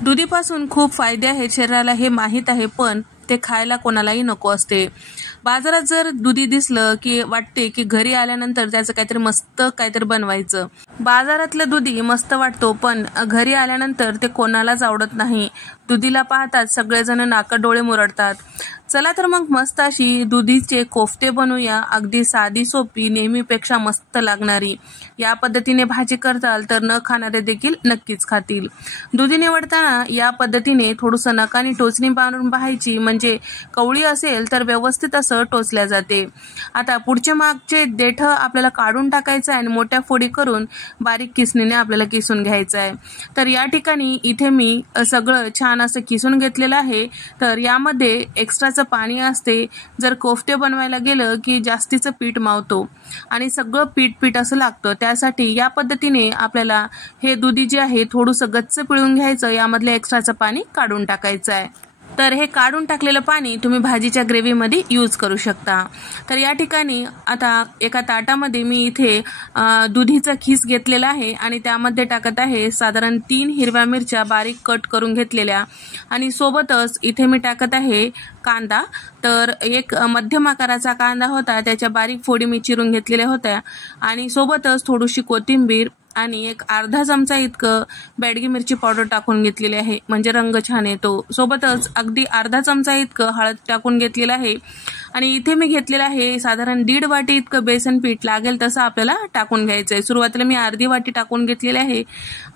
दुधीपासून खूप फायदे आहेत शरीराला हे माहीत आहे, पण ते खायला कोणालाही नको असते। बाजारात जर दुधी दिसलं की वाटते की घरी आल्यानंतर त्याचं काहीतरी मस्त काहीतरी बनवायचं। बाजारातलं दुधी मस्त वाटतो, पण घरी आल्यानंतर ते कोणालाच आवडत नाही। दुधीला पाहतात सगळेजण नाकडोळे मुरडतात। चला तर मग मस्त अशी दुधीचे कोफ्ते बनवूया, अगदी साधी सोपी नेहमीपेक्षा मस्त लागणारी। या पद्धतीने भाजी करताल तर न खाणारे देखील नक्कीच खातील। दुधी निवडताना या पद्धतीने थोडंसं नखानी टोचणी बांधून पाहायची, म्हणजे कवळी असेल तर व्यवस्थित असं टोचल्या जाते। आता पुढचे मागचे देठ आपल्याला काढून टाकायचं आहे आणि मोठ्या फोडी करून बारीक किसणीने आपल्याला किसून घ्यायचं आहे। तर या ठिकाणी इथे मी सगळं छान असं किसून घेतलेलं आहे। तर यामध्ये एक्स्ट्राचं पाणी असते, जर कोफ्ते बनवायला गेलं की जास्तीचं पीठ मावतो आणि सगळं पीठ असं लागतं। त्यासाठी या पद्धतीने आपल्याला हे दुधी जे आहे थोडंसं गच्च पिळून घ्यायचं, यामधलं एक्स्ट्राचं पाणी काढून टाकायचं आहे। तर हे काढून टाकलेलं पाणी तुम्ही भाजीच्या ग्रेव्हीमध्ये यूज करू शकता। तर या ठिकाणी आता एका ताटामध्ये मी इथे दुधीचा खीस घेतलेला आहे आणि त्यामध्ये टाकत आहे साधारण 3 हिरव्या मिरच्या बारीक कट करून घेतलेल्या, आणि सोबतच इथे मी टाकत आहे कांदा। तर एक मध्यम आकाराचा कांदा होता, त्याच्या बारीक फोडी मी चिरून घेतलेल्या होत्या, आणि सोबतच थोडीशी कोथिंबीर आणि एक अर्धा चमचा इतकं बेडगी मिरची पावडर टाकून घेतलेली आहे, म्हणजे रंग छान येतो। सोबतच अगदी अर्धा चमचा इतकं हळद टाकून घेतलेलं आहे, आणि इथे मी घेतलेलं आहे साधारण 1.5 वाटी इतकं बेसन पीठ, लागेल तसं आपल्याला टाकून घ्यायचं आहे। सुरुवातीला मी अर्धी वाटी टाकून घेतलेली आहे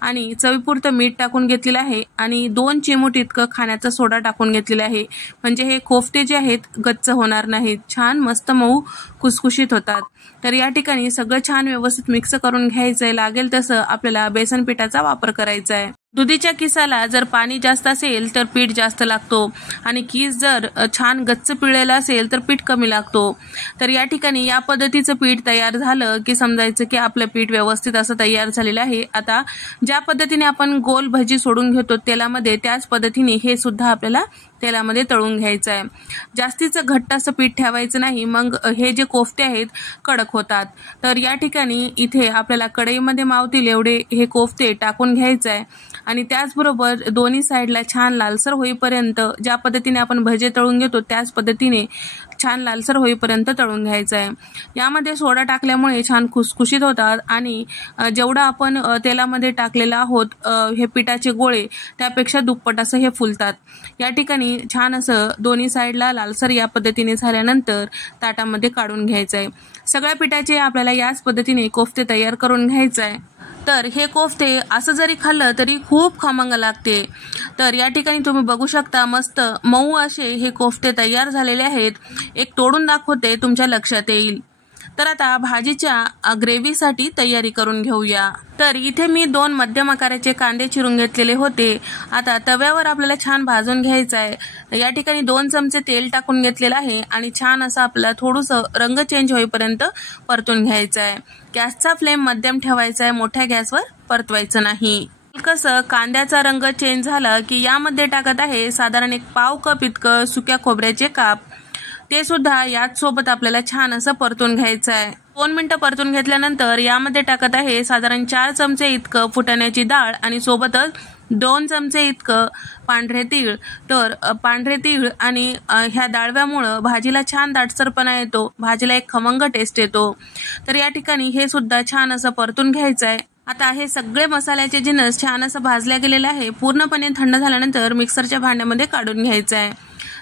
आणि चवीपुरतं मीठ टाकून घेतलेलं आहे, आणि 2 चिमूट इतकं खाण्याचा सोडा टाकून घेतलेला आहे, म्हणजे हे कोफ्ते जे आहेत गच्च होणार नाहीत, छान मस्त मऊ खुसखुशीत होतात। तर या ठिकाणी सगळं छान व्यवस्थित मिक्स करून घ्यायचं आहे, लागेल तसं आपल्याला बेसन पिठाचा वापर करायचा आहे। दुधीच्या किसाला जर पाणी जास्त असेल तर पीठ जास्त लागतो, आणि किस जर छान गच्च पिळलेला असेल तर पीठ कमी लागतो। तर या ठिकाणी या पद्धतीचं पीठ तयार झालं की समजायचं की आपलं पीठ व्यवस्थित असं तयार झालेलं आहे। आता ज्या पद्धतीने आपण गोल भजी सोडून घेतो तेलामध्ये, त्याच पद्धतीने हे सुद्धा आपल्याला तेलामध्ये तळून घ्यायचं आहे। जास्तीचं घट्ट असं पीठ ठेवायचं नाही, मग हे जे कोफ्ते आहेत कडक होतात। तर या ठिकाणी इथे आपल्याला कढईमध्ये मावतील एवढे हे कोफ्ते टाकून घ्यायचं आहे, आणि त्याचबरोबर दोन्ही साईडला छान लालसर होईपर्यंत, ज्या पद्धतीने आपण भजे तळून घेतो त्याच पद्धतीने छान लालसर होईपर्यंत तळून घ्यायचं आहे। यामध्ये सोडा टाकल्यामुळे छान खुसखुशीत होतात, आणि जेवढं आपण तेलामध्ये टाकलेलं आहोत हे पिठाचे गोळे त्यापेक्षा दुप्पट असं हे फुलतात। या ठिकाणी छान असं दोन्ही साईडला लालसर या पद्धतीने झाल्यानंतर ताटामध्ये काढून घ्यायचं आहे। सगळ्या पिठाचे आपल्याला याच पद्धतीने कोफ्ते तयार करून घ्यायचं आहे। तर हे कोफ्ते असं जरी खाल्लं तरी खूप खमंग लागते। तर या ठिकाणी तुम्ही बघू शकता मस्त मऊ असे हे कोफ्ते तयार झालेले आहेत। एक तोडून दाखवते, तुमच्या लक्षात येईल। तर आता भाजीच्या ग्रेव्हीसाठी तयारी करून घेऊया। तर इथे मी 2 मध्यम आकाराचे कांदे चिरून घेतलेले होते। आता तव्यावर आपल्याला छान भाजून घ्यायचं आहे। या ठिकाणी 2 चमचे तेल टाकून घेतलेलं आहे, आणि छान असं आपल्याला थोडंसं रंग चेंज होईपर्यंत परतून घ्यायचं आहे। गॅसचा फ्लेम मध्यम ठेवायचा आहे, मोठ्या गॅसवर परतवायचं नाही। कसं कांद्याचा रंग चेंज झाला की यामध्ये टाकत आहे साधारण 1 पाव कप इतकं सुक्या खोबऱ्याचे काप, ते सुद्धा याच सोबत आपल्याला छान असं परतून घ्यायचं आहे। 2 मिनिटं परतून घेतल्यानंतर यामध्ये टाकत आहे साधारण 4 चमचे इतकं फुटाण्याची डाळ, आणि सोबतच 2 चमचे इतकं पांढरे तीळ। तर पांढरे तीळ आणि ह्या डाळव्यामुळं भाजीला छान दाटसरपणा येतो, भाजीला एक खमंग टेस्ट येतो। तर या ठिकाणी हे सुद्धा छान असं परतून घ्यायचं आहे। आता हे सगळे मसाल्याचे जिन्नस छान असं भाजल्या गेलेले आहे। पूर्णपणे थंड झाल्यानंतर मिक्सरच्या भांड्यामध्ये काढून घ्यायचं आहे।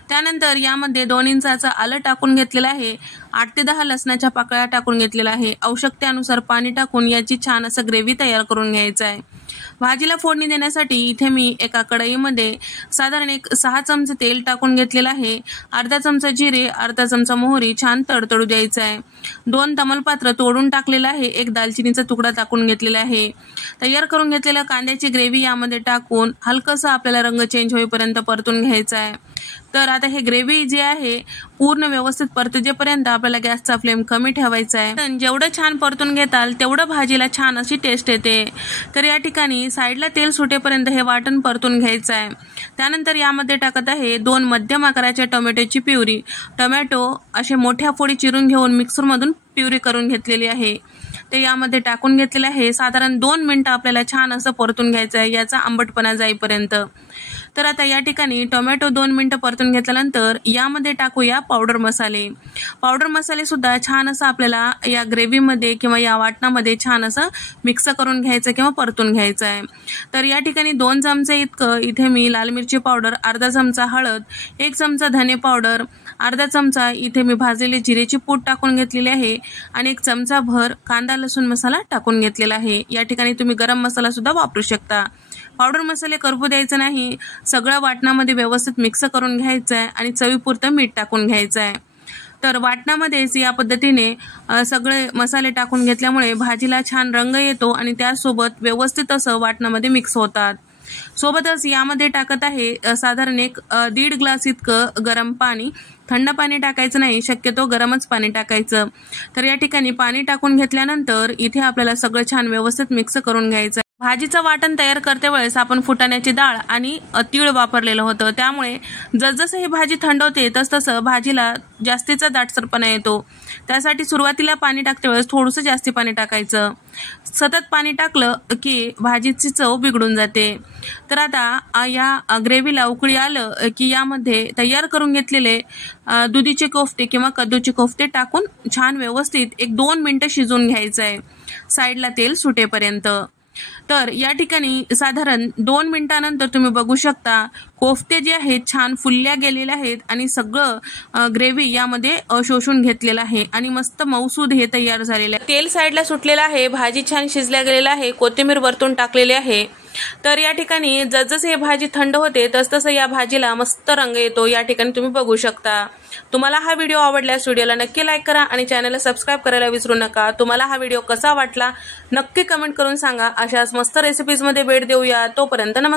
त्यानंतर यामध्ये 2 इंचाचं आलं टाकून घेतलेलं आहे, 8 ते 10 लसणाच्या पाकळ्या टाकून घेतलेल्या आहे। आवश्यकतेनुसार पाणी टाकून याची छान असं ग्रेव्ही तयार करून घ्यायचं आहे। भाजीला फोडणी देण्यासाठी इथे मी एका कढईमध्ये साधारण 6 चमचे तेल टाकून घेतलेलं आहे। अर्धा चमचा जिरे, अर्धा चमचा मोहरी छान तडतडू द्यायचं आहे। 2 तमालपत्र तोडून टाकलेलं आहे, 1 दालचिनीचा तुकडा टाकून घेतलेला आहे। तयार करून घेतलेल्या कांद्याची ग्रेव्ही यामध्ये टाकून हलकंसं आपल्याला रंग चेंज होईपर्यंत परतून घ्यायचा आहे। तर आता हे ग्रेव्ही जे आहे पूर्ण व्यवस्थित परतेपर्यंत आपल्याला गॅसचा फ्लेम कमी ठेवायचा आहे। पण जेवढं छान परतून घेताल तेवढं भाजीला छान अशी टेस्ट येते। तर या ठिकाणी साईडला तेल सुटेपर्यंत हे वाटण परतून घ्यायचं आहे। त्यानंतर यामध्ये टाकत आहे 2 मध्यम आकाराच्या टोमॅटोची प्युरी। टोमॅटो असे मोठ्या फोडी चिरून घेऊन मिक्सरमधून प्युरी करून घेतलेली आहे। ते यामध्ये टाकून घेतलेलं आहे। साधारण 2 मिनिटं आपल्याला छान असं परतून घ्यायचं आहे याचा आंबटपणा जाईपर्यंत। तर आता या ठिकाणी टोमॅटो 2 मिनिटं परतून घेतल्यानंतर यामध्ये टाकूया पावडर मसाले। पावडर मसाले सुद्धा छान असं आपल्याला या ग्रेव्हीमध्ये किंवा या वाटणामध्ये छान असं मिक्स करून घ्यायचं किंवा परतून घ्यायचं आहे। तर या ठिकाणी 2 चमचे इतकं इथे मी लाल मिरची पावडर, अर्धा चमचा हळद, 1 चमचा धने पावडर, अर्धा चमचा इथे मी भाजलेले जिरेची पूड टाकून घेतलेली आहे आणि 1 चमचा भर कांदा लसूण मसाला टाकून घेतलेला आहे। या ठिकाणी तुम्ही गरम मसाला सुद्धा वापरू शकता। पावडर मसाले करपू द्यायचं नाही, सगळं वाटणामध्ये व्यवस्थित मिक्स करून घ्यायचं आहे आणि चवीपुरतं मीठ टाकून घ्यायचं आहे। तर वाटणामध्येच या पद्धतीने सगळे मसाले टाकून घेतल्यामुळे भाजीला छान रंग येतो आणि त्यासोबत व्यवस्थित असं वाटणामध्ये मिक्स होतात। सोबतच यामध्ये टाकत आहे साधारण 1.5 ग्लास इतकं गरम पाणी। थंड पाणी टाकायचं नाही, शक्यतो गरमच पाणी टाकायचं। तर या ठिकाणी पाणी टाकून घेतल्यानंतर इथे आपल्याला सगळं छान व्यवस्थित मिक्स करून घ्यायचं। भाजीचं वाटण तयार करते वेळेस आपण फुटाण्याची डाळ आणि तीळ वापरलेलं होतं, त्यामुळे जसजसं ही भाजी थंड होते तसतसं भाजीला जास्तीचा दाटसरपणा येतो। त्यासाठी सुरुवातीला पाणी टाकते वेळेस थोडंसं जास्ती पाणी टाकायचं। सतत पाणी टाकलं की भाजीची चव बिघडून जाते। तर आता या ग्रेव्हीला उकळी आलं की यामध्ये तयार करून घेतलेले दुधीचे कोफ्ते किंवा कद्दूचे कोफ्ते टाकून छान व्यवस्थित 1-2 मिनिटं शिजवून घ्यायचं आहे, साईडला तेल सुटेपर्यंत। तर या ठिकाणी साधारण 2 मिनिटांनंतर तुम्ही बघू शकता कोफ्ते जे आहेत छान फुलल्या गेलेले आहेत आणि सगळं ग्रेव्ही यामध्ये शोषून घेतलेलं आहे आणि मस्त मऊसूद हे तयार झालेलं आहे। तेल साईडला सुटलेलं आहे, भाजी छान शिजल्या गेलेली आहे, कोथिंबीर वरतून टाकलेली आहे। तर या ठिकाणी जसजसे ही भाजी थंड होते तसतसं या भाजीला मस्त रंग येतो, या ठिकाणी तुम्ही बघू शकता। तुम्हाला हा व्हिडिओ आवडल्यास व्हिडिओला नक्की लाईक करा आणि चॅनलला सबस्क्राईब करायला विसरू नका। तुम्हाला हा व्हिडिओ कसा वाटला नक्की कमेंट करून सांगा। अशाच मस्त रेसिपीजमध्ये भेट देऊया, तोपर्यंत नमस्कार।